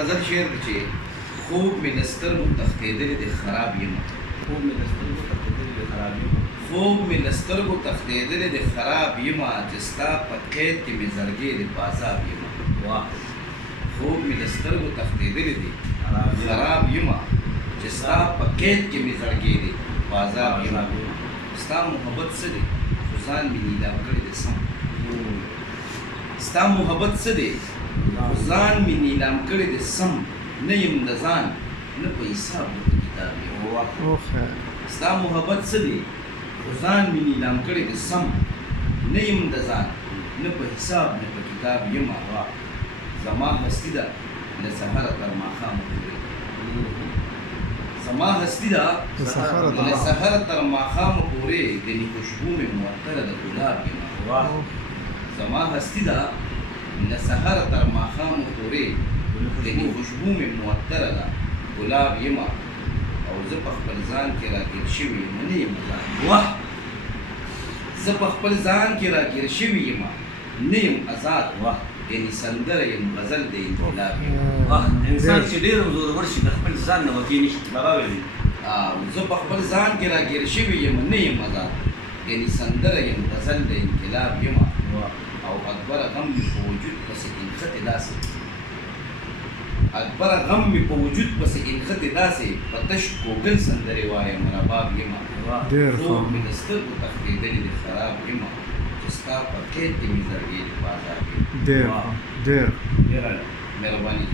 غزل شعر دی چې خوب مې د سترګو تښتېدلې د خراب یمه خوب مې د سترګو تښتېدلې د خراب یمه چې ستا په قید کې مې زړګې د بازاب یمه خوب مې د سترګو تښتېدلې د خراب یمه چې ستا په قید کې مې زړګې د بازاب یمه ستا محبت څه دی خو ځان مې نیلام کړی دی سم ستا محبت څه دی خو ځان مې نیلام کړی دی سم نه یم د ځان نه په حساب د کتاب یم ستا محبت څه دی خو ځان مې نیلام کړی دی سم نه یم د ځان نه په حساب نه په کتاب یم زما هستي ده له سحره تر ماښامه پورې زما هستي ده له سحره تر ماښامه پورې ګنې خوشبو مې معطره د ګلاب یم زما هستي ده له سحره تر ماښامه پورې ګنې خوشبو مې معطره ده ګلاب یم او زه په خپل ځان کې راګیر شوی یم نه یم ځان زه په خپل ځان کې راګیر شوی یم نه یم آزاد یعنې سندره یم غزل د انقلاب یم انسان چې ډېر زورور شي د خپل ځان نه وتې نه شي بابا ویلي زه په خپل ځان کې راګیر شوی یم نه یم آزاد یعنې سندره یم غزل د انقلاب یم او اکبره غم مې په وجود پسې انخطې داسې اکبره غم مې په وجود پسې انخطې داسې په تش کوګل سندرې وایم رباب یم خوب مې د سترګو تښتېدلې د خراب یم چې ستا په قید کې مې زړګې د بازار یم ډېر مهرباني